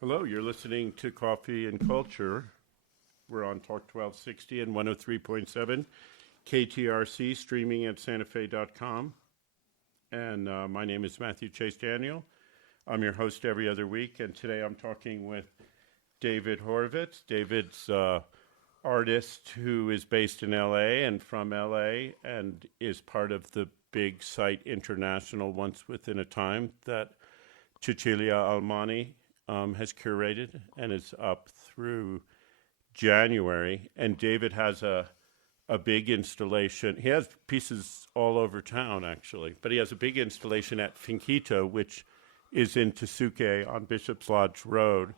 Hello, you're listening to Coffee and Culture. We're on Talk 1260 and 103.7 KTRC, streaming at santafe.com. And my name is Matthew Chase Daniel. I'm your host every other week, and today I'm talking with David Horvitz. David's artist who is based in LA and from LA and is part of the big site International Once Within a Time that Cecilia Almani has curated and is up through January. And David has a big installation. He has pieces all over town, actually, but he has a big installation at Finquita, which is in Tesuque on Bishop's Lodge Road.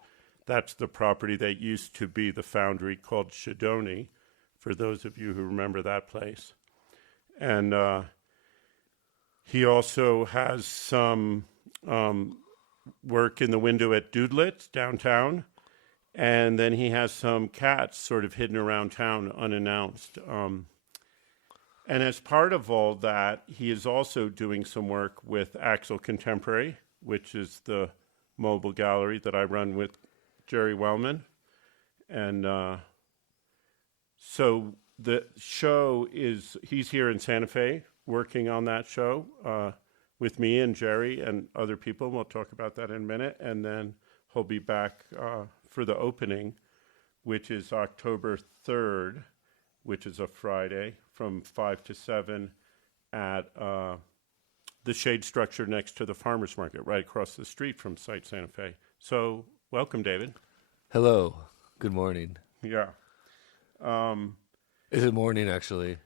That's the property that used to be the foundry called Shidoni, for those of you who remember that place. And he also has some work in the window at Doodlitz downtown, and then he has some cats sort of hidden around town unannounced. And as part of all that, he is also doing some work with Axel Contemporary, which is the mobile gallery that I run with Jerry Wellman. And so the show is, he's here in Santa Fe working on that show with me and Jerry and other people. We'll talk about that in a minute. And then he'll be back for the opening, which is October 3rd, which is a Friday, from 5 to 7 at the shade structure next to the farmer's market, right across the street from Site Santa Fe. So welcome, David. Hello. Good morning. Yeah. Is it morning, actually?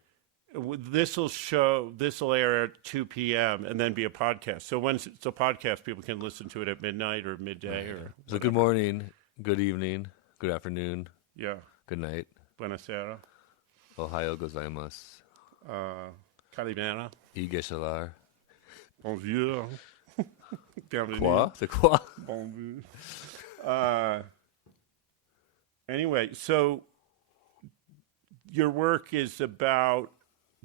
This will air at 2 p.m. and then be a podcast. So once it's a podcast, people can listen to it at midnight or midday. Right. Or so good morning, good evening, good afternoon. Yeah. Good night. Buonasera. Ohio gozaimasu. Calimera. Igeshalar. Bonjour. Bienvenue. Quoi? C'est quoi? Bonjour. Anyway, so your work is about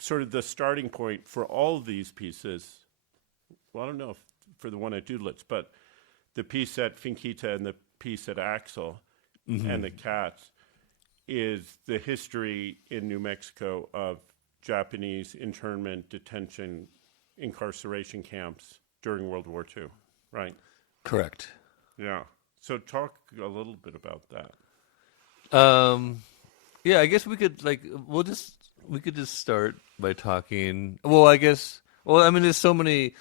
sort of the starting point for all of these pieces. Well, I don't know if for the one at Doodlitz, but the piece at Finquita and the piece at Axel and the cats is the history in New Mexico of Japanese internment, detention, incarceration camps during World War II, right? Correct. Yeah. So talk a little bit about that. Yeah, I guess we could just start by talking. Well, I mean, there's so many.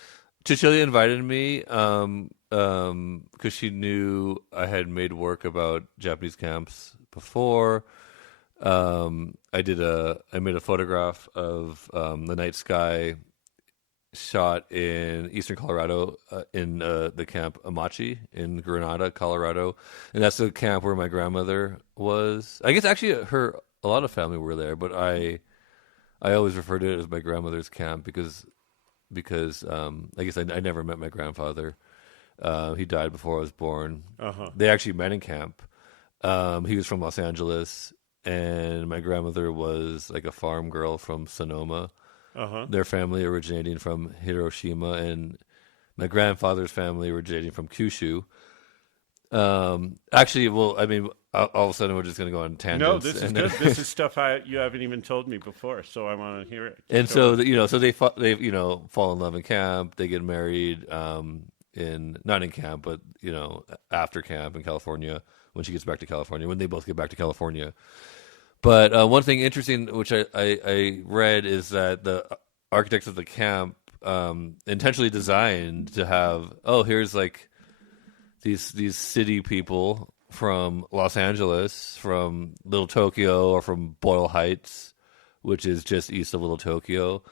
Cecilia invited me because she knew I had made work about Japanese camps before. I made a photograph of the night sky shot in eastern Colorado in the camp Amachi in Granada, Colorado, and that's the camp where my grandmother was. I guess actually a lot of family were there, but I always referred to it as my grandmother's camp because I guess I never met my grandfather. He died before I was born. They actually met in camp. He was from Los Angeles, and my grandmother was like a farm girl from Sonoma. Their family originating from Hiroshima, and my grandfather's family originating from Kyushu. Actually, well, I mean, all of a sudden we're just going to go on tangents. No, this is good. This is stuff you haven't even told me before, so I want to hear it. And so they fall in love in camp. They get married not in camp, but after camp in California when she gets back to California. When they both get back to California. But one thing interesting, which I read, is that the architects of the camp intentionally designed to have, here's like these city people from Los Angeles, from Little Tokyo, or from Boyle Heights, which is just east of Little Tokyo,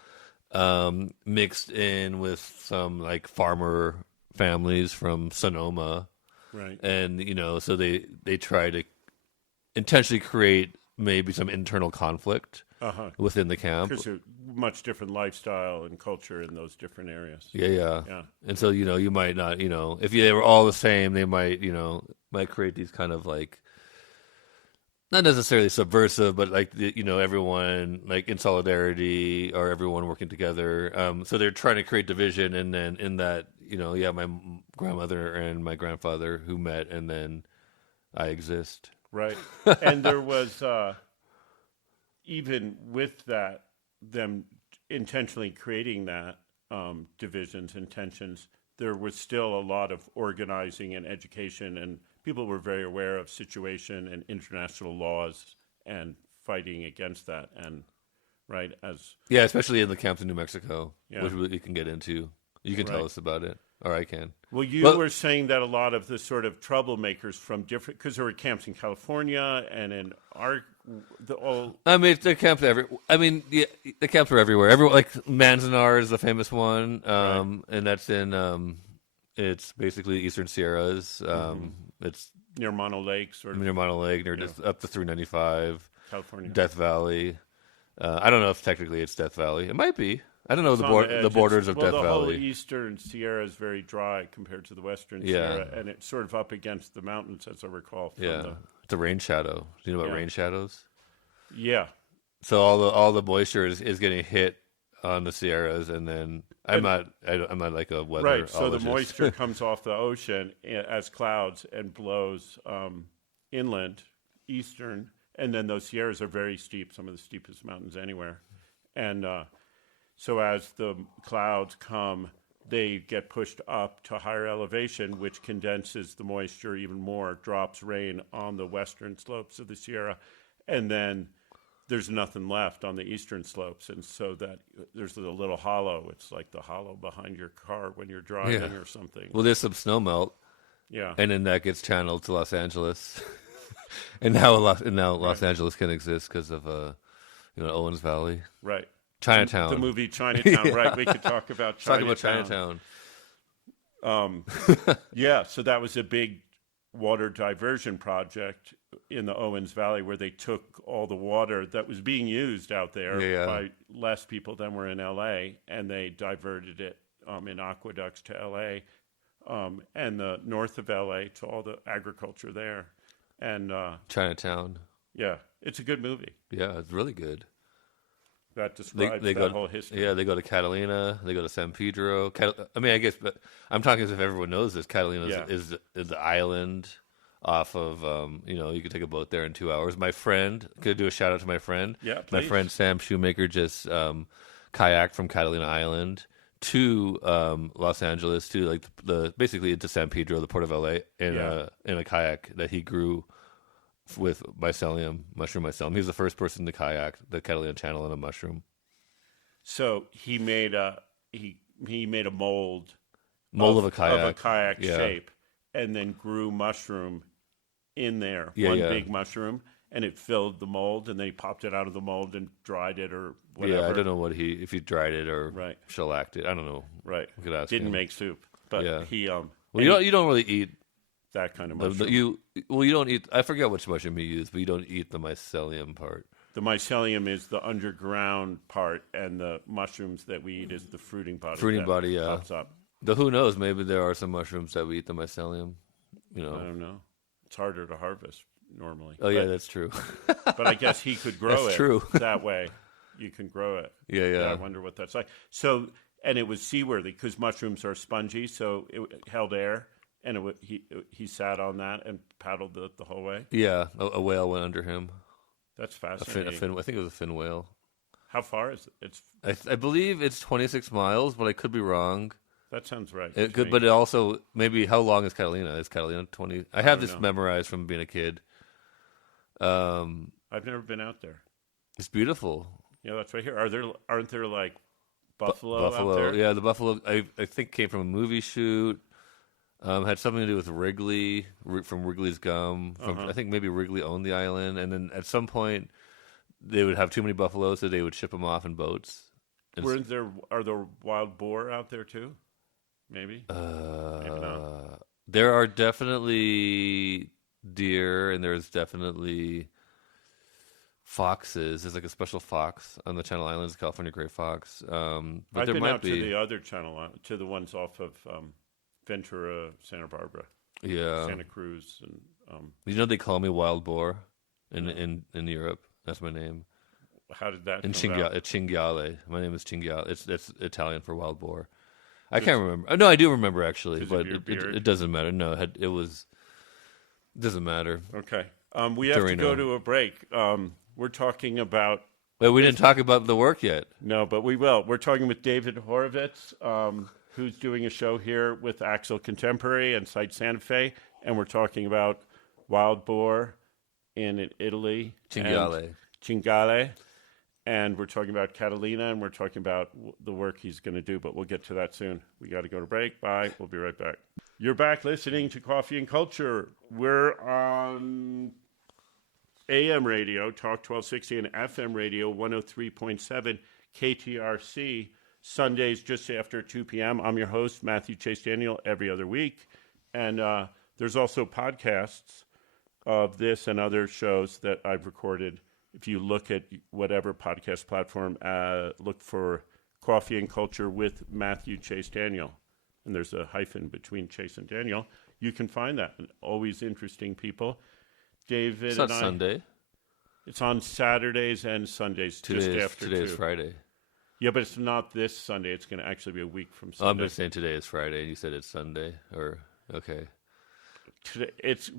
mixed in with some like farmer families from Sonoma. Right. And, so they try to intentionally create maybe some internal conflict within the camp. Because there's much different lifestyle and culture in those different areas. Yeah. And so, you might not, if they were all the same, they might create these kind of like, not necessarily subversive, but like, everyone like in solidarity or everyone working together. So they're trying to create division. And then in that, my grandmother and my grandfather who met, and then I exist. Right. And there was, even with that, them intentionally creating that divisions and tensions, there was still a lot of organizing and education, and people were very aware of situation and international laws and fighting against that. And right as especially in the camps in New Mexico, Yeah. which we can get into. You can Right. tell us about it, or I can. well, you Well- were saying that a lot of the sort of troublemakers from different, because there were camps in California and in all I mean, the camps the camps are everywhere. Like Manzanar is the famous one, and that's in it's basically Eastern Sierras. It's near Mono Lake, sort of near Mono Lake, near just up to 395, California. Death Valley. I don't know if technically it's Death Valley. It might be. I don't know It's the on edge. the borders It's- of Death the whole Valley. Eastern Sierra is very dry compared to the Western Yeah. Sierra, and it's sort of up against the mountains, as I recall. From Yeah, it's a rain shadow. Do you know about Yeah. rain shadows? Yeah. So all the moisture is getting hit on the Sierras, and then I'm not like a weather Right. So the ologist. moisture comes off the ocean as clouds and blows inland, eastern, and then those Sierras are very steep, some of the steepest mountains anywhere. And so as the clouds come, they get pushed up to higher elevation, which condenses the moisture even more, drops rain on the western slopes of the Sierra, and then there's nothing left on the eastern slopes, and so that there's a little hollow. It's like the hollow behind your car when you're driving or something. Well, there's some snow melt, Yeah. and then that gets channeled to Los Angeles, and now Los Angeles can exist because of Owens Valley, Right. Chinatown. The movie Chinatown, right? We could talk about Talk Chinatown. about Chinatown. Yeah, so that was a big water diversion project in the Owens Valley where they took all the water that was being used out there by less people than were in L.A., and they diverted it in aqueducts to L.A. And the north of L.A. to all the agriculture there. And Chinatown. yeah, it's a good movie. Yeah, it's really good. That describes that whole history. Yeah, they go to Catalina. They go to San Pedro. I guess, but I'm talking as if everyone knows this. Catalina is the island off of, you could take a boat there in 2 hours. My friend, could I do a shout out to my friend? Yeah, My please. friend Sam Shoemaker just kayaked from Catalina Island to Los Angeles, to like basically into San Pedro, the port of LA, in a kayak that he grew with mushroom mycelium. He was the first person to kayak the Catalina Channel in a mushroom. So he made a mold Of a kayak. shape, and then grew mushroom in there, big mushroom, and it filled the mold, and then he popped it out of the mold and dried it or whatever. Yeah, I don't know if he dried it or shellacked it. I don't know. Right. We could ask Didn't him. make soup, but he Well, you don't really eat that kind of mushroom. you don't eat. I forget which mushroom he used, but you don't eat the mycelium part. The mycelium is the underground part, and the mushrooms that we eat is the fruiting body. that pops up. Who knows? Maybe there are some mushrooms that we eat the mycelium. I don't know. It's harder to harvest normally. Oh, yeah, that's true. But I guess he could grow That's it true. that way. You can grow it. Yeah. I wonder what that's like. So, and it was seaworthy because mushrooms are spongy, so it held air, and he sat on that and paddled the whole way. Yeah, a whale went under him. That's fascinating. I think it was a fin whale. How far is it? I believe it's 26 miles, but I could be wrong. That sounds right. It could, but it also maybe how long is Catalina? Is Catalina 20? I have this memorized from being a kid. I've never been out there. It's beautiful. Yeah, that's right here. Aren't there like buffalo out there? Yeah, the buffalo. I think came from a movie shoot. Had something to do with Wrigley from Wrigley's Gum. I think maybe Wrigley owned the island, and then at some point they would have too many buffaloes, so they would ship them off in boats. Are there wild boar out there too? Maybe. Maybe not. There are definitely deer, and there's definitely foxes. There's like a special fox on the Channel Islands, California gray fox. But I've there been might out be to the other Channel Island, to the ones off of Ventura, Santa Barbara, Santa Cruz, and they call me wild boar in Europe. That's my name. how did that In come about? Cinghiale. My name is Cinghiale. It's Italian for wild boar. I can't remember. No, I do remember actually, 'Cause but of your beard? it doesn't matter. No, it was. Doesn't matter. Okay. We have to Dorino. go to a break. We're talking about But we didn't talk about the work yet. no, but we will. We're talking with David Horvitz, who's doing a show here with Axel Contemporary and Site Santa Fe, and we're talking about wild boar in Italy, Cinghiale, and we're talking about Catalina, and we're talking about the work he's going to do. But we'll get to that soon. We got to go to break. Bye. We'll be right back. You're back listening to Coffee and Culture. We're on AM radio, Talk 1260, and FM radio, 103.7 KTRC, Sundays just after 2 p.m. I'm your host, Matthew Chase Daniel, every other week. And there's also podcasts of this and other shows that I've recorded. If you look at whatever podcast platform, look for Coffee and Culture with Matthew Chase Daniel. And there's a hyphen between Chase and Daniel. You can find that. Always interesting people. David It's not Sunday. It's on Saturdays and Sundays, just after 2. Today is Friday. Yeah, but it's not this Sunday. It's going to actually be a week from Oh, I'm Sunday. just saying today is Friday, and you said it's Sunday, or okay, Today,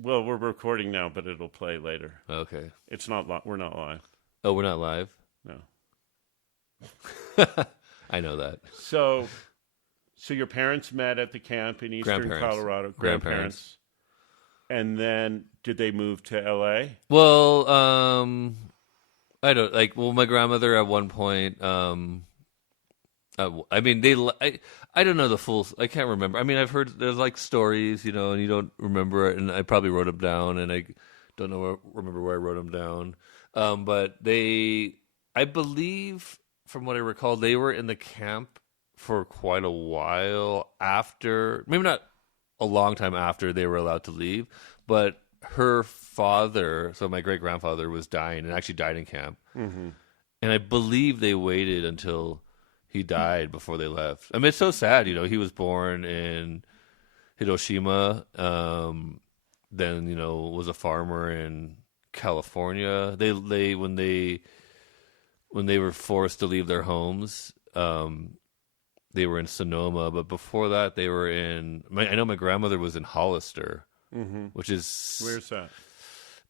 we're recording now, but it'll play later. okay. It's not. We're not live. Oh, we're not live. No. I know that. So your parents met at the camp in eastern Grandparents. Colorado. Grandparents. And then did they move to L.A.? Well, I don't like. Well, my grandmother at one point. I mean, I don't know the full. I can't remember. I mean, I've heard there's like stories, and you don't remember it. And I probably wrote them down, and I don't remember where I wrote them down. But I believe, from what I recall, they were in the camp for quite a while after. Maybe not a long time after they were allowed to leave, but her father, so my great grandfather, was dying and actually died in camp. Mm-hmm. And I believe they waited until he died before they left. I mean, it's so sad, he was born in Hiroshima, then, was a farmer in California. They when they were forced to leave their homes, they were in Sonoma, but before that they were I know my grandmother was in Hollister, which is... Where's that?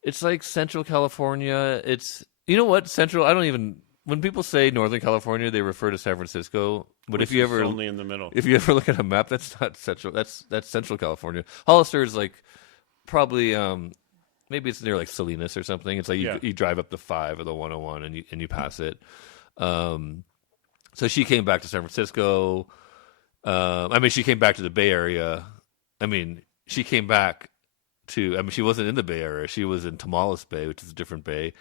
It's like Central California. It's, you know what, Central, I don't even... When people say Northern California, they refer to San Francisco. But Which if you is ever only in the middle. if you ever look at a map, that's not Central. That's Central California. Hollister is like probably maybe it's near like Salinas or something. It's like you drive up the 5 or the 101 and you pass it. So she came back to San Francisco. I mean, she came back to the Bay Area. I mean, she came back to. I mean, she wasn't in the Bay Area. She was in Tamales Bay, which is a different bay.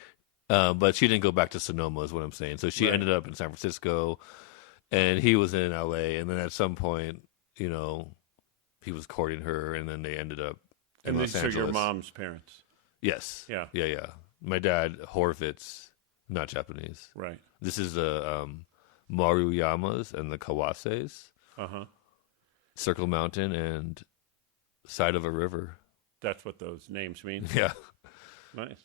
But she didn't go back to Sonoma, is what I'm saying. So she ended up in San Francisco, and he was in L.A. And then at some point, he was courting her, and then they ended up in Los Angeles. These are your mom's parents? Yes. Yeah. Yeah. My dad, Horvitz, not Japanese. Right. This is the Maruyamas and the Kawases. Uh-huh. Circle Mountain and side of a river. That's what those names mean? Yeah. Nice.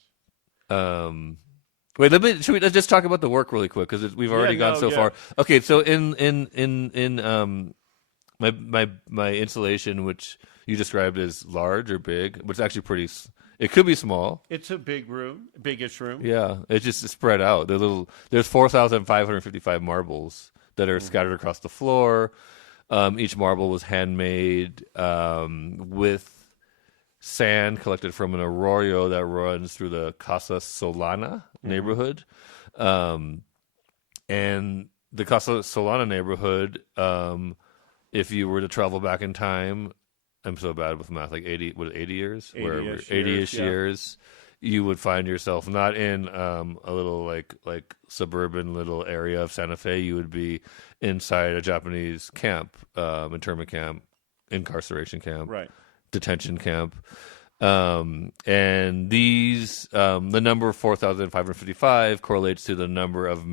Wait, let's just talk about the work really quick because we've already gone so far. Okay, so in my installation, which you described as large or big, but it's actually pretty. It could be small. It's a big room, biggish room. Yeah, it's just spread out. There's 4,555 marbles that are scattered across the floor. Each marble was handmade with sand collected from an arroyo that runs through the Casa Solana neighborhood. And the Casa Solana neighborhood, if you were to travel back in time, I'm so bad with math, like 80 years? 80-ish years, you would find yourself not in a little like suburban little area of Santa Fe. You would be inside a Japanese camp, internment camp, incarceration camp. Right. Detention camp, and these the number 4,555 correlates to the number of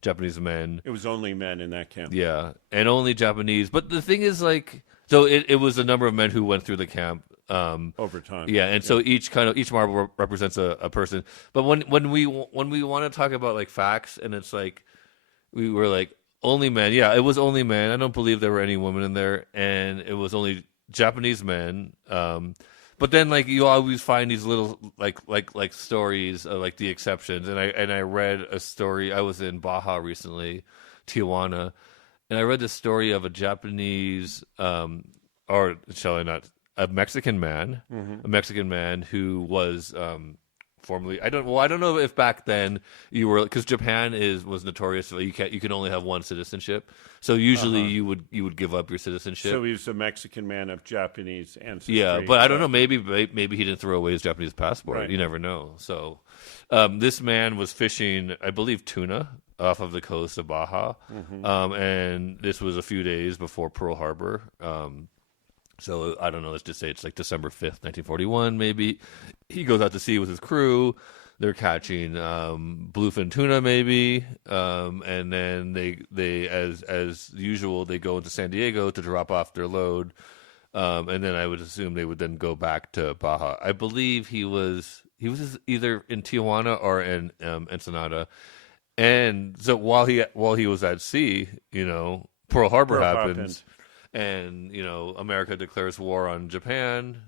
Japanese men. It was only men in that camp. Yeah, and only Japanese. But the thing is, so it was the number of men who went through the camp over time. Yeah, and so each marble represents a person. But when we want to talk about like facts, and it's like we were like, Only men. Yeah, it was only men. I don't believe there were any women in there, and it was only Japanese men. But then, like, you always find these little like stories, like the exceptions. And I read a story. I was in Baja recently, Tijuana, and I read the story of a Japanese, or shall I not, a Mexican man, who was formerly. I don't know if back then you were, because Japan was notorious. You can only have one citizenship. So usually you would give up your citizenship. So he was a Mexican man of Japanese ancestry. Yeah, but I don't know. Maybe he didn't throw away his Japanese passport. Right. You never know. So this man was fishing, I believe, tuna off of the coast of Baja, and this was a few days before Pearl Harbor. So I don't know. Let's just say it's like December 5th, 1941. Maybe he goes out to sea with his crew. They're catching bluefin tuna, maybe, and then they as usual they go into San Diego to drop off their load, and then I would assume they would then go back to Baja. I believe he was either in Tijuana or in Ensenada, and so while he was at sea, Pearl Harbor happens, and America declares war on Japan.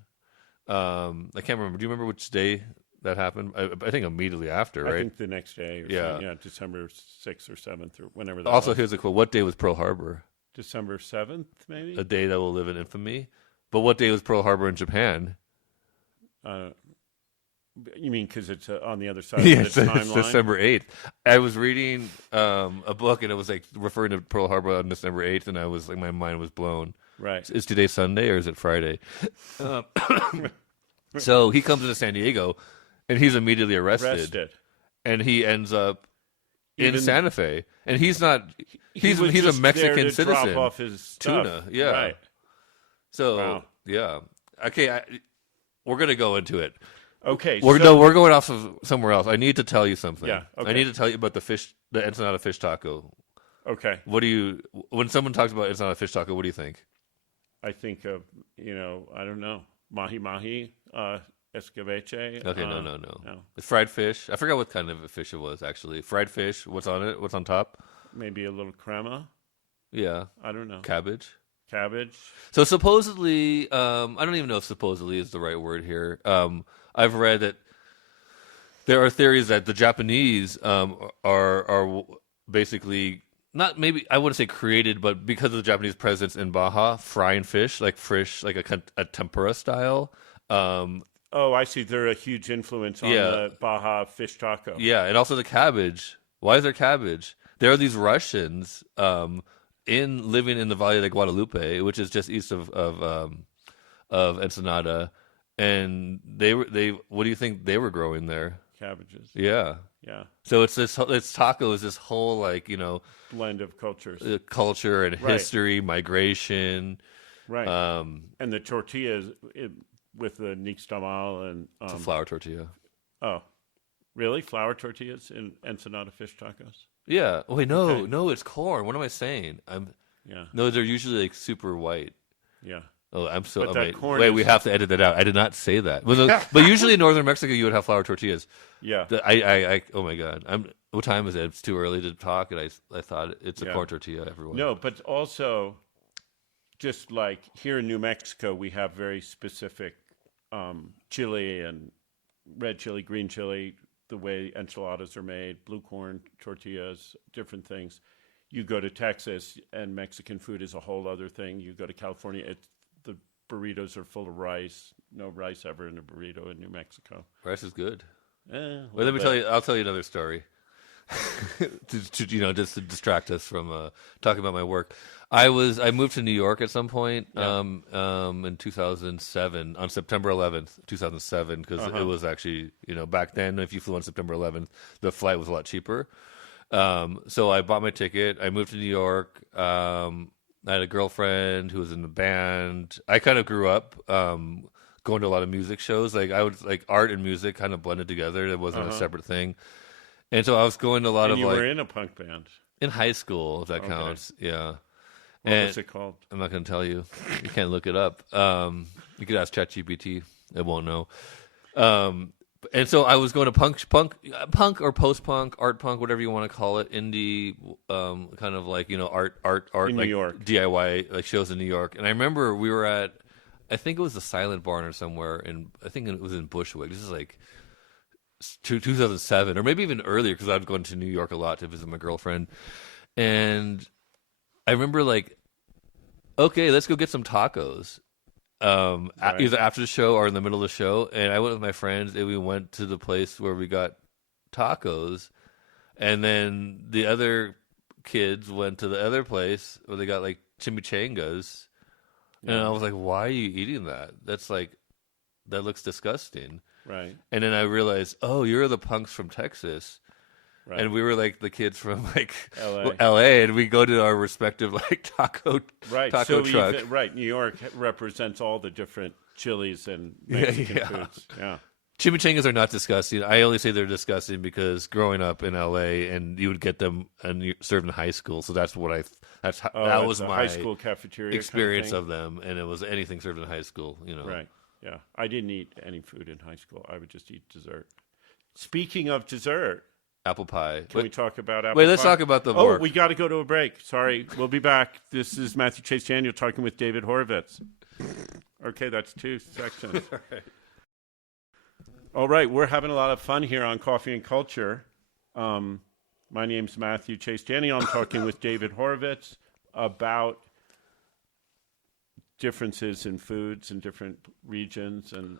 I can't remember. Do you remember which day that happened? I think immediately after, right? I think the next day. Yeah, December 6th or 7th or whenever that Also, was. here's a quote. What day was Pearl Harbor? December 7th, maybe? A day that will live in infamy. But what day was Pearl Harbor in Japan? You mean because it's on the other side Yeah, of the timeline? it's December 8th. I was reading a book, and it was like referring to Pearl Harbor on December 8th, and I was like, my mind was blown. Right. Is today Sunday or is it Friday? So he comes into San Diego, and he's immediately arrested. And he ends up in Santa Fe, and he's not. He's a Mexican citizen. Drop off his stuff. Tuna, yeah. Right. So yeah, okay. We're gonna go into it. Okay. We're going off of somewhere else. I need to tell you something. Yeah. Okay. I need to tell you about the Ensenada fish taco. Okay. When someone talks about Ensenada fish taco, what do you think? I think of I don't know, mahi escabeche. Okay, no. It's fried fish. I forgot what kind of a fish it was, actually. Fried fish. What's on it? What's on top? Maybe a little crema. Yeah. I don't know. Cabbage. So supposedly, I don't even know if supposedly is the right word here. I've read that there are theories that the Japanese are basically not, maybe I wouldn't say created, but because of the Japanese presence in Baja, frying fish like a tempura style. Oh, I see. They're a huge influence on the Baja fish taco. Yeah, and also the cabbage. Why is there cabbage? There are these Russians living in the Valle de Guadalupe, which is just east of Ensenada, and they what do you think they were growing there? Cabbages. Yeah. Yeah. So it's taco is this whole blend of cultures, culture and history, migration, right? And the tortillas with the nixtamal and it's a flour tortilla. Oh, really? Flour tortillas in Ensenada fish tacos? Yeah. Wait, no, it's corn. What am I saying? No, they're usually like super white. Yeah. Oh, I'm so. But that corn wait, we have to edit that out. I did not say that. But usually in northern Mexico, you would have flour tortillas. Yeah. Oh my God. What time is it? It's too early to talk, and I thought it's a corn tortilla. Everyone. No, but also, just like here in New Mexico, we have very specific chili and red chili, green chili, the way enchiladas are made, blue corn tortillas, different things. You go to Texas, and Mexican food is a whole other thing. You go to California, the burritos are full of rice. No rice ever in a burrito in New Mexico. Rice is good. Well, let me tell you. I'll tell you another story. just to distract us from talking about my work. I moved to New York at some point in 2007, on September 11th, 2007, because it was actually, back then, if you flew on September 11th, the flight was a lot cheaper. So I bought my ticket. I moved to New York. I had a girlfriend who was in the band. I kind of grew up going to a lot of music shows. Like art and music kind of blended together. It wasn't a separate thing. And so I was going to a lot of you were in a punk band in high school, if that counts. Yeah. What was it called? I'm not going to tell you. You can't look it up. You could ask ChatGPT. It won't know. And so I was going to punk or post punk, art punk, whatever you want to call it, indie, kind of like art, In like New York. DIY like shows in New York. And I remember we were at, I think it was the Silent Barn or somewhere, and I think it was in Bushwick. This is like 2007 or maybe even earlier because I'd gone to New York a lot to visit my girlfriend, and I remember like, okay, let's go get some tacos. Right. Either after the show or in the middle of the show, and I went with my friends and we went to the place where we got tacos, and then the other kids went to the other place where they got like chimichangas, and I was like, why are you eating that? That's like, that looks disgusting. Right. And then I realized, oh, you're the punks from Texas. Right. And we were like the kids from like LA. LA, and we go to our respective like taco So truck. right. New York represents all the different chilies and Mexican foods. Yeah. Chimichangas are not disgusting. I only say they're disgusting because growing up in LA, and you would get them and served in high school. So that's what that was a my high school cafeteria experience kind of them, and it was anything served in high school. Right. Yeah. I didn't eat any food in high school. I would just eat dessert. Speaking of dessert, Apple pie. can we talk about apple Wait, let's pie? talk about the Oh, work. we got to go to a break. Sorry. We'll be back. This is Matthew Chase Daniel talking with David Horvitz. Okay, that's 2 sections. All right, we're having a lot of fun here on Coffee and Culture. My name's Matthew Chase Daniel. I'm talking with David Horvitz about differences in foods in different regions, and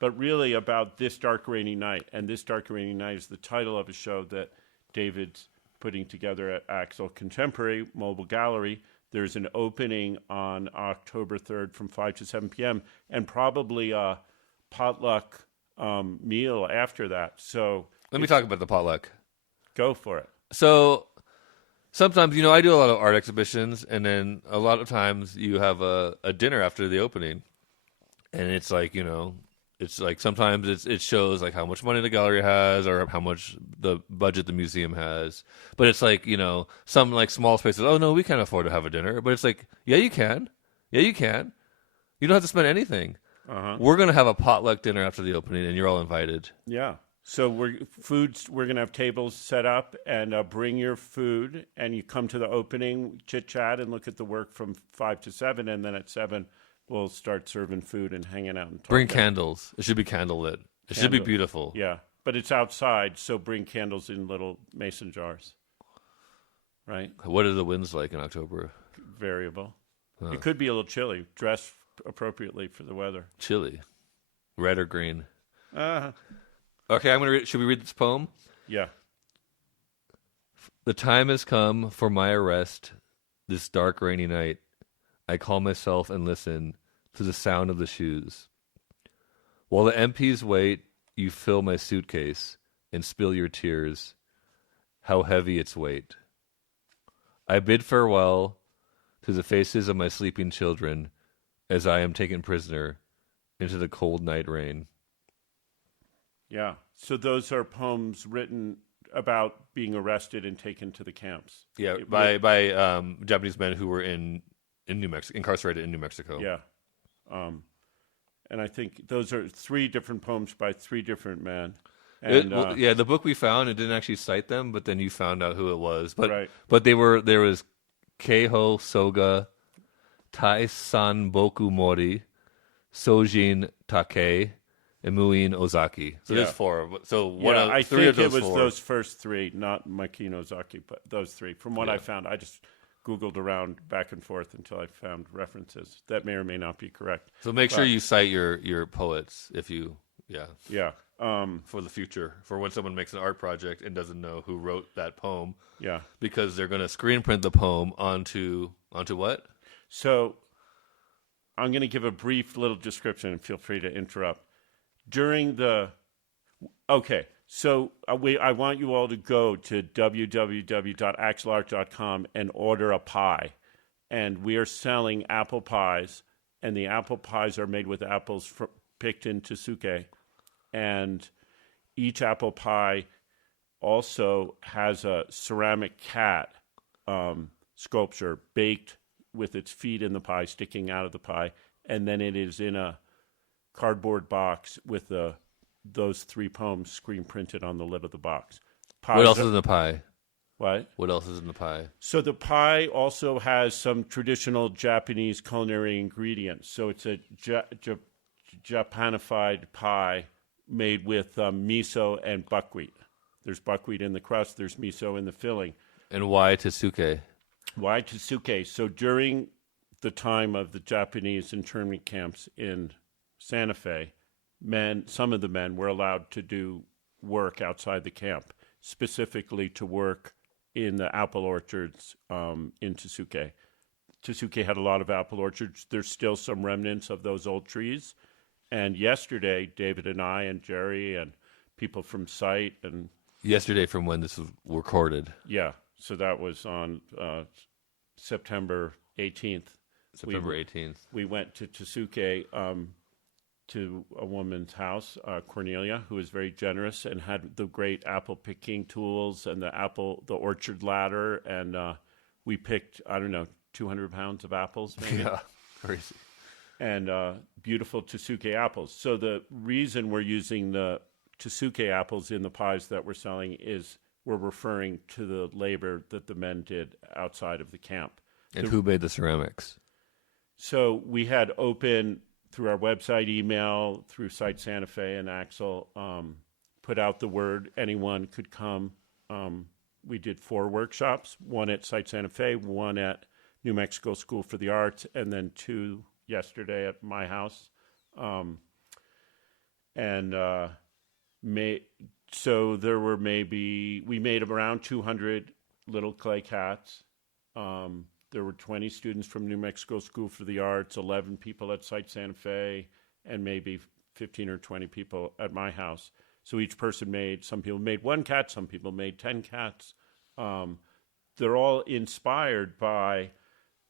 but really about This Dark Rainy Night. And This Dark Rainy Night is the title of a show that David's putting together at Axel Contemporary Mobile Gallery. There's an opening on October 3rd from 5 to 7 p.m. and probably a potluck meal after that. So Let me talk about the potluck. Go for it. So sometimes, I do a lot of art exhibitions, and then a lot of times you have a dinner after the opening, and it's like, it's like sometimes it shows like how much money the gallery has or how much the budget the museum has. But it's like, some like small spaces, oh no, we can't afford to have a dinner. But it's like, yeah, you can. Yeah, you can. You don't have to spend anything. We're going to have a potluck dinner after the opening, and you're all invited. Yeah. So we're going to have tables set up, and bring your food, and you come to the opening, chit chat, and look at the work from 5 to 7, and then at 7 we'll start serving food and hanging out and talking. Bring candles. It should be candlelit. It should be beautiful. Yeah, but it's outside, so bring candles in little mason jars. Right? What are the winds like in October? Variable. It could be a little chilly. Dress appropriately for the weather. Chilly. Red or green? Uh-huh. Okay, I'm gonna. Should we read this poem? Yeah. The time has come for my arrest. This dark, rainy night, I call myself and listen to the sound of the shoes. While the MPs wait, you fill my suitcase and spill your tears. How heavy its weight. I bid farewell to the faces of my sleeping children as I am taken prisoner into the cold night rain. Yeah. So those are poems written about being arrested and taken to the camps. Yeah, by Japanese men who were in New Mexico, incarcerated in New Mexico. Yeah. And I think those are 3 different poems by 3 different men. And the book we found, it didn't actually cite them, but then you found out who it was. But right. But there was Keiho Soga, Tai-san Boku Mori, Sojin Takei, and Muin Ozaki. So there's 4. So I 3 of think those it was 4. those first 3, not Makino Ozaki, but those 3. From what I found, I just Googled around back and forth until I found references. That may or may not be correct. So make sure you cite your poets if you, Yeah. for the future, for when someone makes an art project and doesn't know who wrote that poem. Yeah. Because they're going to screen print the poem onto what? So I'm going to give a brief little description, and feel free to interrupt. So I want you all to go to www.axelart.com and order a pie. And we are selling apple pies, and the apple pies are made with apples picked in Tsuke. And each apple pie also has a ceramic cat sculpture baked with its feet in the pie, sticking out of the pie. And then it is in a cardboard box with a those 3 poems screen printed on the lid of the box. What else is in the pie? What? What else is in the pie? So the pie also has some traditional Japanese culinary ingredients. So it's a Japanified pie made with miso and buckwheat. There's buckwheat in the crust. There's miso in the filling. And why Tsuke? Why Tsuke? So during the time of the Japanese internment camps in Santa Fe, some of the men were allowed to do work outside the camp, specifically to work in the apple orchards in Tsuke. Tsuke had a lot of apple orchards. There's still some remnants of those old trees. And yesterday, David and I and Jerry and people from site and... Yesterday from when this was recorded. Yeah, so that was on September 18th. September 18th. We went to Tsuke to a woman's house, Cornelia, who was very generous and had the great apple picking tools and the orchard ladder. And we picked, 200 pounds of apples, maybe. Yeah, crazy. And beautiful Tsuke apples. So the reason we're using the Tsuke apples in the pies that we're selling is we're referring to the labor that the men did outside of the camp. And who made the ceramics? So we had open through our website, email, through Site Santa Fe and Axel, put out the word anyone could come. We did 4 workshops, one at Site Santa Fe, one at New Mexico School for the Arts, and then 2 yesterday at my house. So there were we made around 200 little clay cats. There were 20 students from New Mexico School for the Arts, 11 people at Site Santa Fe, and maybe 15 or 20 people at my house. So each person some people made 1 cat, some people made 10 cats. They're all inspired by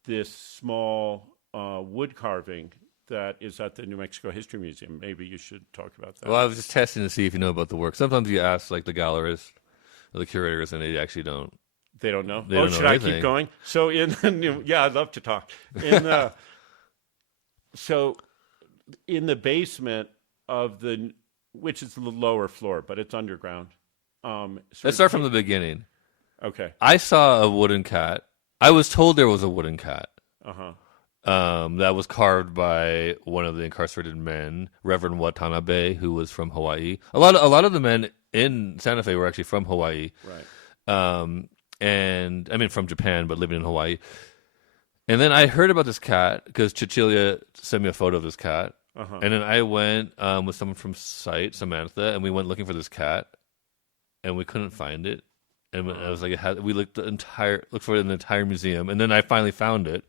this small wood carving that is at the New Mexico History Museum. Maybe you should talk about that. Well, I was just testing to see if you know about the work. Sometimes you ask like the gallerists or the curators, and they actually don't. They don't know? They don't know should anything. I keep going? So I'd love to talk. So in the basement of which is the lower floor, but it's underground. Let's start from the beginning. Okay. I saw a wooden cat. I was told there was a wooden cat. Uh-huh. That was carved by one of the incarcerated men, Reverend Watanabe, who was from Hawaii. A lot of the men in Santa Fe were actually from Hawaii. Right. And I mean from Japan, but living in Hawaii. And then I heard about this cat because Cecilia sent me a photo of this cat. Uh-huh. And then I went with someone from site, Samantha, and we went looking for this cat, and we couldn't find it. And I was like, we looked for it in the entire museum, and then I finally found it.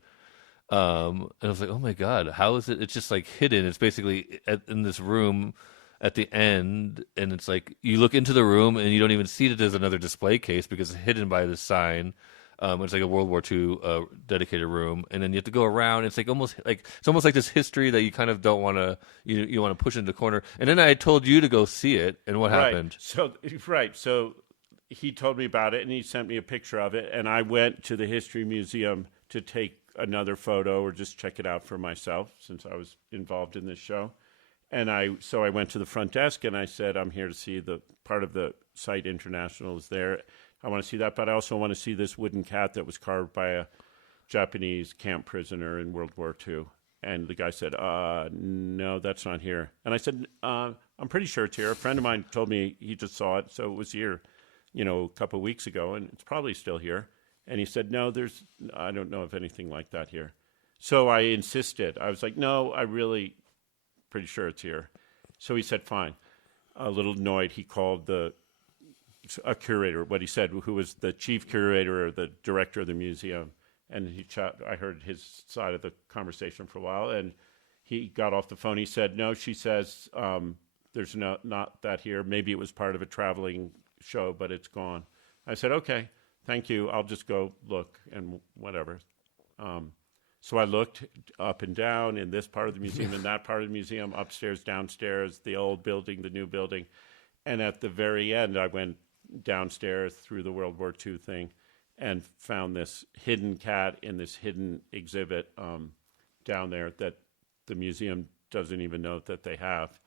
And I was like, oh my God, how is it? It's just like hidden. It's basically in this room at the end, and it's like you look into the room and you don't even see that there's another display case because it's hidden by this sign. It's like a World War II dedicated room, and then you have to go around. It's almost like this history that you kind of don't want to you want to push into the corner. And then I told you to go see it, and what happened? So he told me about it, and he sent me a picture of it, and I went to the History Museum to take another photo or just check it out for myself since I was involved in this show. And I went to the front desk and I said, I'm here to see the part of the site International is there. I want to see that, but I also want to see this wooden cat that was carved by a Japanese camp prisoner in World War II. And the guy said, no, that's not here. And I said, I'm pretty sure it's here. A friend of mine told me he just saw it, so it was here, a couple of weeks ago, and it's probably still here. And he said, no, I don't know of anything like that here. So I insisted. I was like, no, I really pretty sure it's here. So he said, fine. A little annoyed, he called a curator, what he said, who was the chief curator or the director of the museum. And I heard his side of the conversation for a while. And he got off the phone. He said, no, she says, there's not that here. Maybe it was part of a traveling show, but it's gone. I said, okay. Thank you. I'll just go look and whatever. So I looked up and down in this part of the museum, in that part of the museum, upstairs, downstairs, the old building, the new building. And at the very end, I went downstairs through the World War II thing and found this hidden cat in this hidden exhibit down there that the museum doesn't even know that they have.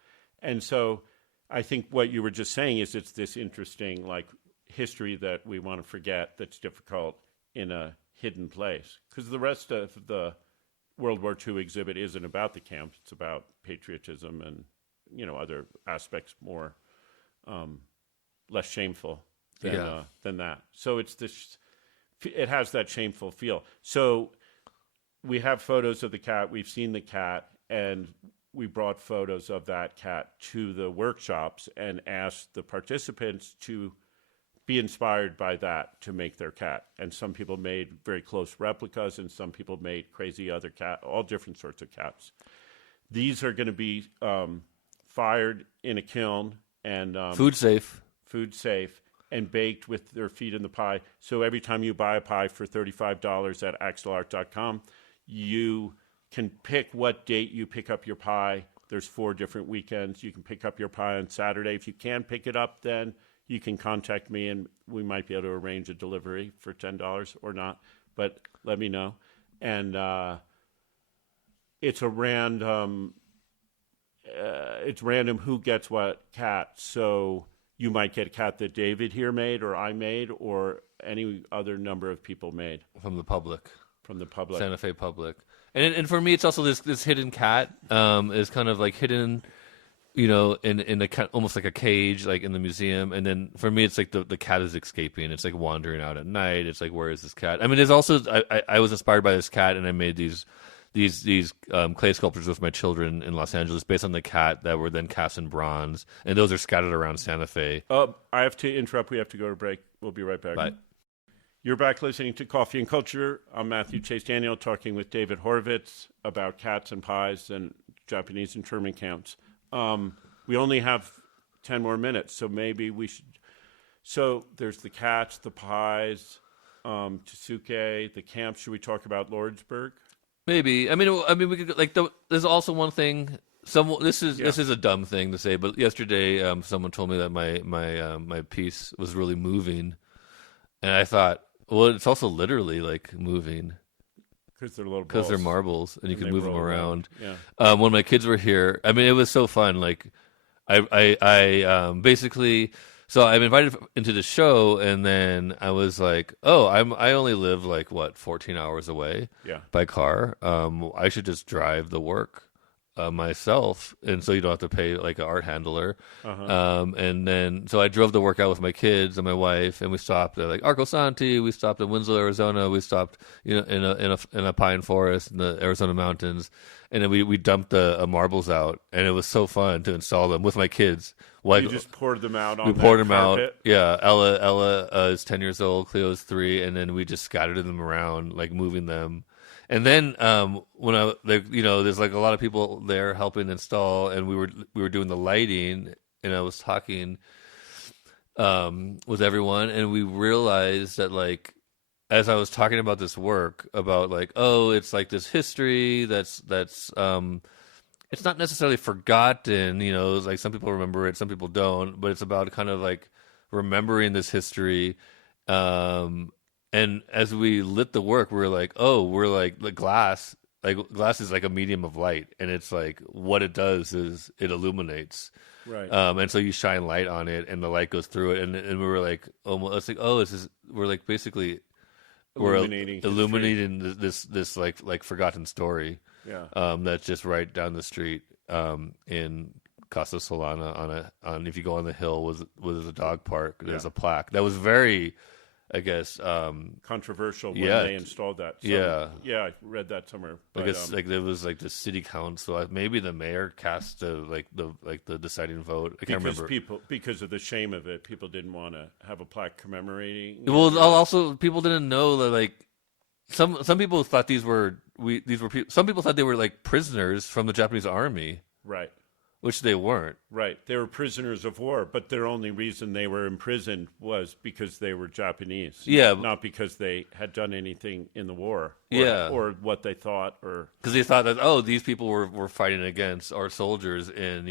And so I think what you were just saying is it's this interesting like history that we want to forget that's difficult in a hidden place. Because the rest of the World War II exhibit isn't about the camps. It's about patriotism and, other aspects more less shameful than that. So it's this, it has that shameful feel. So we have photos of the cat. We've seen the cat, and we brought photos of that cat to the workshops and asked the participants to be inspired by that to make their cat. And some people made very close replicas, and some people made crazy other cat, all different sorts of cats. These are going to be fired in a kiln and food safe, and baked with their feet in the pie. So every time you buy a pie for $35 at axelart.com, you can pick what date you pick up your pie. There's 4 different weekends. You can pick up your pie on Saturday. If you can't pick it up, then you can contact me, and we might be able to arrange a delivery for $10 or not. But let me know. And it's a random. It's random who gets what cat. So you might get a cat that David here made, or I made, or any other number of people made from the public. Santa Fe public. And for me, it's also this hidden cat is kind of like hidden, in a almost like a cage, like in the museum. And then for me, it's like the cat is escaping. It's like wandering out at night. It's like, where is this cat? I mean, there's also I was inspired by this cat, and I made these clay sculptures with my children in Los Angeles based on the cat that were then cast in bronze, and those are scattered around Santa Fe. I have to interrupt. We have to go to break. We'll be right back. Bye. You're back listening to Coffee and Culture. I'm Matthew Chase Daniel, talking with David Horvitz about cats and pies and Japanese internment camps. We only have 10 more minutes, so maybe we should. So there's the cats, the pies, Tsuke, the camps. Should we talk about Lordsburg? Maybe. I mean, we could there's also one thing. This is a dumb thing to say, but yesterday, someone told me that my piece was really moving, and I thought, well, it's also literally like moving because they're little balls. Because they're marbles, and you can move them around. Yeah. When my kids were here, I mean, it was so fun. Like, I basically. So I'm invited into the show, and then I was like, "Oh, I only live 14 hours away, by car. I should just drive the work myself, and so you don't have to pay like an art handler." And then so I drove the work out with my kids and my wife, and we stopped at Arco Santi. We stopped at Winslow, Arizona. We stopped in a pine forest in the Arizona mountains, and then we dumped the marbles out, and it was so fun to install them with my kids. You just poured them out on We poured them carpet. out. Yeah, Ella is 10 years old. Cleo's 3, and then we just scattered them around, moving them. And then when there's a lot of people there helping install, and we were doing the lighting, and I was talking with everyone, and we realized that as I was talking about this work, about it's this history that's it's not necessarily forgotten, some people remember it, some people don't, but it's about kind of remembering this history. And as we lit the work, we were the glass. Glass is like a medium of light, and it's what it does is it illuminates. Right. And so you shine light on it, and the light goes through it, and we were we're basically illuminating this forgotten story. Yeah. That's just right down the street in Casa Solana on if you go on the hill was a dog park. There's a plaque that was very, I guess, controversial when they installed that. Yeah, I read that somewhere. But, I guess there was the city council, maybe the mayor cast the deciding vote. I can't remember. Because of the shame of it, people didn't want to have a plaque commemorating. Well, also people didn't know that some people thought some people thought they were prisoners from the Japanese army. Right. Which they weren't. Right. They were prisoners of war, but their only reason they were imprisoned was because they were Japanese. Yeah. Not because they had done anything in the war. Or what they thought. Because they thought that, these people were fighting against our soldiers in,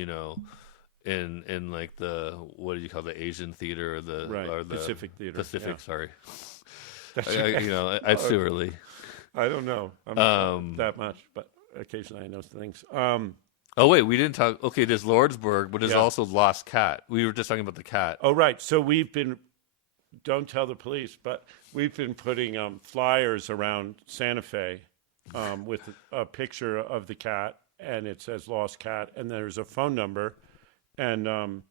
in the, what do you call the Asian theater or the Pacific theater. Pacific, sorry. That's it's too early. I don't know. I'm not that much, but occasionally I know things. Oh wait, we didn't talk. Okay, there's Lordsburg, but there's Yeah. also Lost Cat. We were just talking about the cat. Oh, right. So we've been, don't tell the police, but we've been putting flyers around Santa Fe with a picture of the cat, and it says Lost Cat, and there's a phone number, and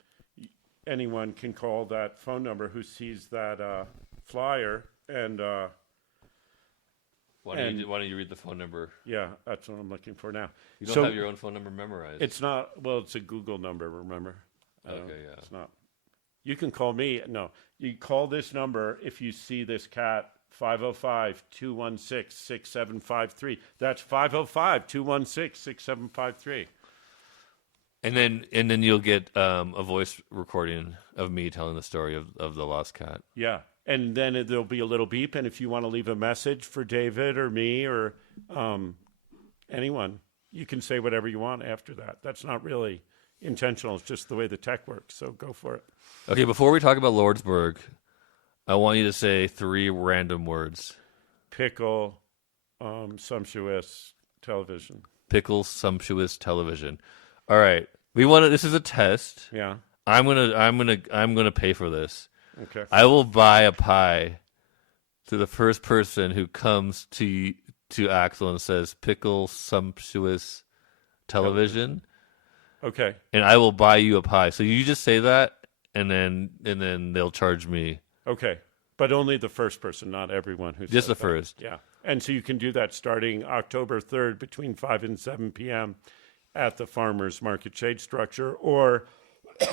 anyone can call that phone number who sees that flyer, and Why don't you read the phone number? yeah, that's what I'm looking for now. You don't So have your own phone number memorized. it's not, well, it's a Google number, remember? Okay, yeah. It's not. You can call me. No, you call this number if you see this cat, 505-216-6753. That's 505-216-6753. And then you'll get a voice recording of me telling the story of the lost cat. Yeah. And then there'll be a little beep. And if you want to leave a message for David or me or anyone, you can say whatever you want after that. That's not really intentional. It's just the way the tech works. So go for it. Okay, before we talk about Lordsburg, I want you to say 3 random words. Pickle, sumptuous, television. Pickle, sumptuous, television. All right. This is a test. Yeah. I'm gonna pay for this. Okay. I will buy a pie to the first person who comes to Axel and says pickle, sumptuous, television. Okay. And I will buy you a pie. So you just say that, and then they'll charge me. Okay. But only the first person, not everyone who Just said the that. first. Yeah. And so you can do that starting October 3rd between 5 and 7 p.m. at the Farmers Market Shade Structure, or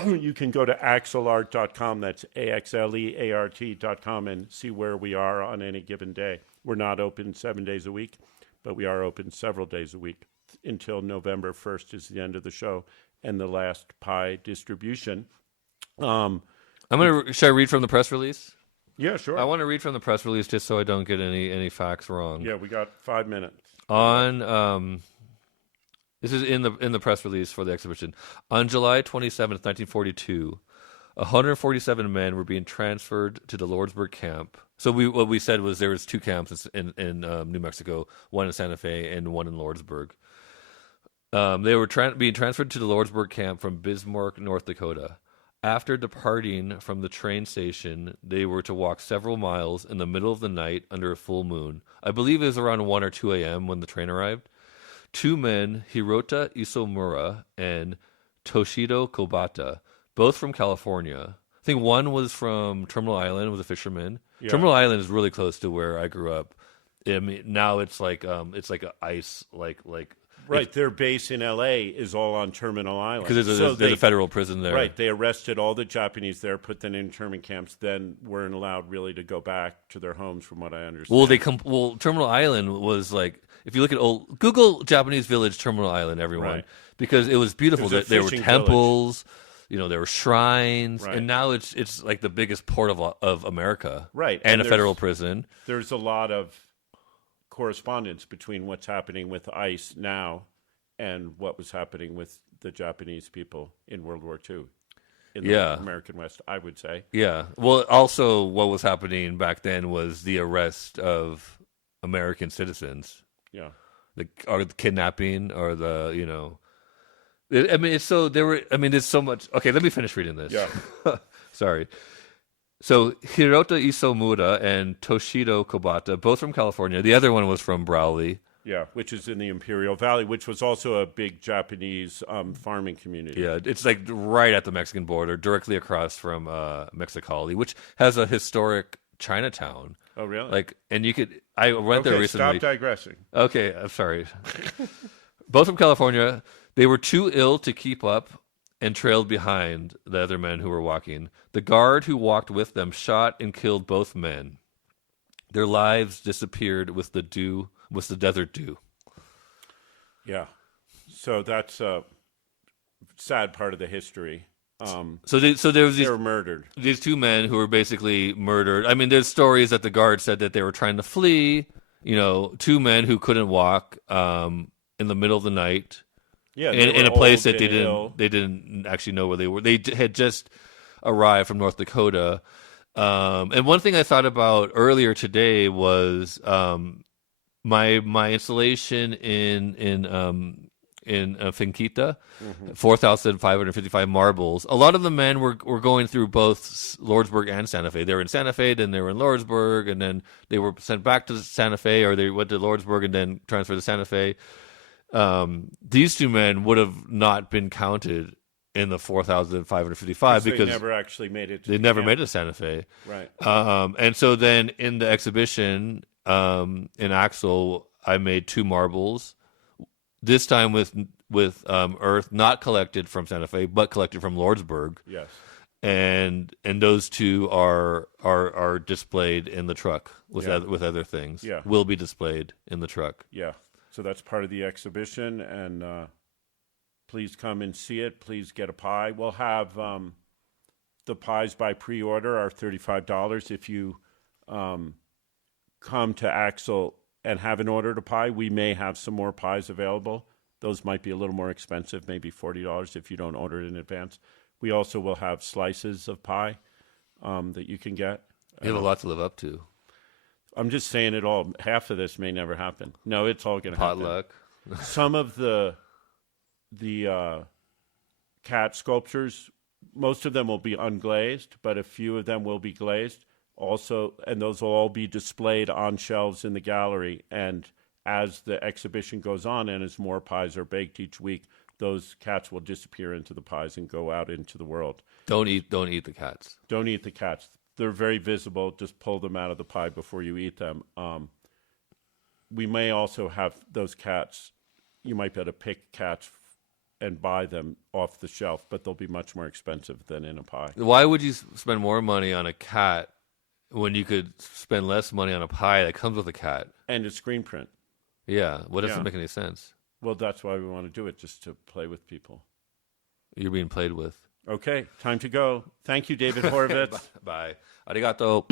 you can go to axelart.com. That's AXLEART.com and see where we are on any given day. We're not open 7 days a week, but we are open several days a week until November 1st is the end of the show and the last pie distribution. Should I read from the press release? Yeah, sure. I want to read from the press release just so I don't get any facts wrong. Yeah, we got 5 minutes. This is in the press release for the exhibition. On July 27th, 1942, 147 men were being transferred to the Lordsburg camp. So what we said was there was 2 camps in New Mexico, one in Santa Fe and one in Lordsburg. They were being transferred to the Lordsburg camp from Bismarck, North Dakota. After departing from the train station, they were to walk several miles in the middle of the night under a full moon. I believe it was around 1 or 2 a.m. when the train arrived. 2 men, Hirota Isomura and Toshido Kobata, both from California. I think one was from Terminal Island, was a fisherman. Yeah. Terminal Island is really close to where I grew up. I mean, now it's like a ice Right, their base in L.A. is all on Terminal Island. because there's a federal prison there. Right, they arrested all the Japanese there, put them in internment camps, then weren't allowed really to go back to their homes, from what I understand. Well, Terminal Island was like, if you look at Google Japanese village Terminal Island, everyone, Right. because it was beautiful. It was a There were fishing temples, there were shrines, Right. and now it's like the biggest port of America, Right, and a and federal prison. There's a lot of correspondence between what's happening with ICE now and what was happening with the Japanese people in World War II in the Yeah. American West, I would say. Yeah. Well, also what was happening back then was the arrest of American citizens, Yeah. or the kidnapping, or I mean, it's so there were. I mean, there's so much. Okay, let me finish reading this. Yeah. Sorry. So Hirota Isomura and Toshido Kobata, both from California. The other one was from Brawley. Yeah, which is in the Imperial Valley, which was also a big Japanese farming community. Yeah, it's like right at the Mexican border, directly across from Mexicali, which has a historic Chinatown. Oh, really? I went there recently. Stop digressing. Okay, I'm sorry. Both from California. They were too ill to keep up and trailed behind the other men who were walking. The guard who walked with them shot and killed both men. Their lives disappeared with the desert dew. Yeah. So that's a sad part of the history. So there was They were murdered. these 2 men who were basically murdered. I mean, there's stories that the guard said that they were trying to flee. 2 men who couldn't walk in the middle of the night. Yeah, in a place that they didn't actually know where they were. They had just arrived from North Dakota. And one thing I thought about earlier today was my installation in Finquita, 4,555 marbles. A lot of the men were going through both Lordsburg and Santa Fe. They were in Santa Fe, then they were in Lordsburg, and then they were sent back to Santa Fe, or they went to Lordsburg and then transferred to Santa Fe. These two men would have not been counted in the 4,555 because they never actually made it. They never made it to Santa Fe. Right. And so then in the exhibition in Axel, I made 2 marbles. This time with earth not collected from Santa Fe, but collected from Lordsburg. Yes. And those 2 are displayed in the truck with other things. Yeah. Will be displayed in the truck. Yeah. So that's part of the exhibition, and please come and see it. Please get a pie. We'll have the pies by pre-order are $35. If you come to Axel and haven't ordered a pie, we may have some more pies available. Those might be a little more expensive, maybe $40 if you don't order it in advance. We also will have slices of pie that you can get. You have a lot to live up to. I'm just saying it all. Half of this may never happen. No, it's all going to happen. Potluck. Some of the cat sculptures, most of them will be unglazed, but a few of them will be glazed. Also, and those will all be displayed on shelves in the gallery. And as the exhibition goes on and as more pies are baked each week, those cats will disappear into the pies and go out into the world. Don't eat the cats. Don't eat the cats. They're very visible. Just pull them out of the pie before you eat them. We may also have those cats. You might be able to pick cats and buy them off the shelf, but they'll be much more expensive than in a pie. Why would you spend more money on a cat when you could spend less money on a pie that comes with a cat? And a screen print. Yeah. What doesn't make any sense? Well, that's why we want to do it, just to play with people. You're being played with. Okay, time to go. Thank you, David Horvitz. Bye. Arigato.